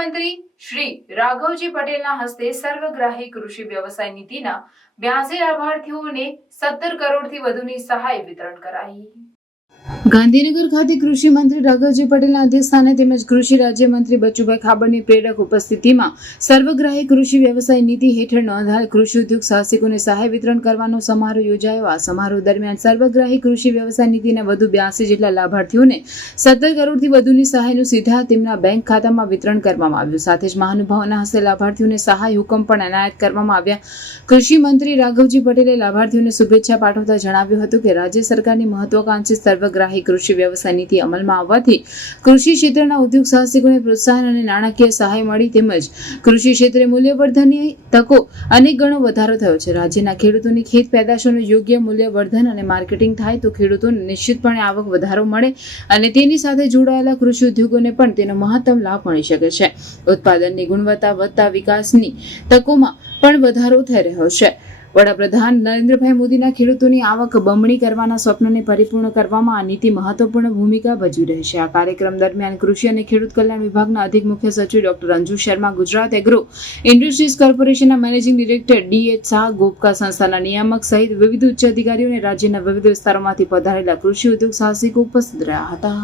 મુખ્યમંત્રી શ્રી રાઘવજી પટેલના હસ્તે સર્વગ્રાહી કૃષિ વ્યવસાય નીતિના બ્યાસી લાભાર્થીઓને સત્તર કરોડથી વધુની સહાય વિતરણ કરાઈ ગાંધીનગર ખાતે કૃષિ મંત્રી રાઘવજી પટેલના અધ્યક્ષસ્થાને તેમજ કૃષિ રાજ્યમંત્રી બચુભાઈ ખાબડની પ્રેરક ઉપસ્થિતિમાં સર્વગ્રાહી કૃષિ વ્યવસાય નીતિ હેઠળ નોંધાયેલ કૃષિ ઉદ્યોગ સાહસિકોને સહાય વિતરણ કરવાનો સમારોહ યોજાયો આ સમારોહ દરમિયાન સર્વગ્રાહી કૃષિ વ્યવસાય નીતિના વધુ બ્યાસી જેટલા લાભાર્થીઓને સત્તર કરોડથી વધુની સહાયનું સીધા તેમના બેંક ખાતામાં વિતરણ કરવામાં આવ્યું સાથે જ મહાનુભાવોના હસ્તે લાભાર્થીઓને સહાય હુકમ પણ એનાયત કરવામાં આવ્યા કૃષિ મંત્રી રાઘવજી પટેલે લાભાર્થીઓને શુભેચ્છા પાઠવતા જણાવ્યું હતું કે રાજ્ય સરકારની મહત્વાકાંક્ષી સર્વ સર્વગ્રાહી કૃષિ વ્યવસાય નીતિ અમલમાં આવવાથી કૃષિ ક્ષેત્રના ઉદ્યોગ સાહસિકોને પ્રોત્સાહન અને નાણાકીય સહાય મળી તેમજ કૃષિ ક્ષેત્રે મૂલ્યવર્ધનની તકો અનેક ગણો વધારો થયો છે રાજ્યના ખેડૂતોની ખેત પેદાશોનું યોગ્ય મૂલ્યવર્ધન અને માર્કેટિંગ થાય તો ખેડૂતોને નિશ્ચિતપણે આવક વધારો મળે અને તેની સાથે જોડાયેલા કૃષિ ઉદ્યોગોને પણ તેનો મહત્તમ લાભ મળી શકે છે ઉત્પાદનની ગુણવત્તા વધતા વિકાસની તકોમાં પણ વધારો થઈ રહ્યો છે વડાપ્રધાન નરેન્દ્રભાઈ મોદીના ખેડૂતોની આવક બમણી કરવાના સ્વપ્નને પરિપૂર્ણ કરવામાં આ નીતિ મહત્વપૂર્ણ ભૂમિકા ભજવી રહેશે આ કાર્યક્રમ દરમિયાન કૃષિ અને ખેડૂત કલ્યાણ વિભાગના અધિક મુખ્ય સચિવ doctor Anju Sharma Gujarat agro industries કોર્પોરેશનના managing director D H Shah ગોપકા સંસ્થાના નિયામક સહિત વિવિધ ઉચ્ચ અધિકારીઓ અને રાજ્યના વિવિધ વિસ્તારોમાંથી પધારેલા કૃષિ ઉદ્યોગ સાહસિકો ઉપસ્થિત રહ્યા હતા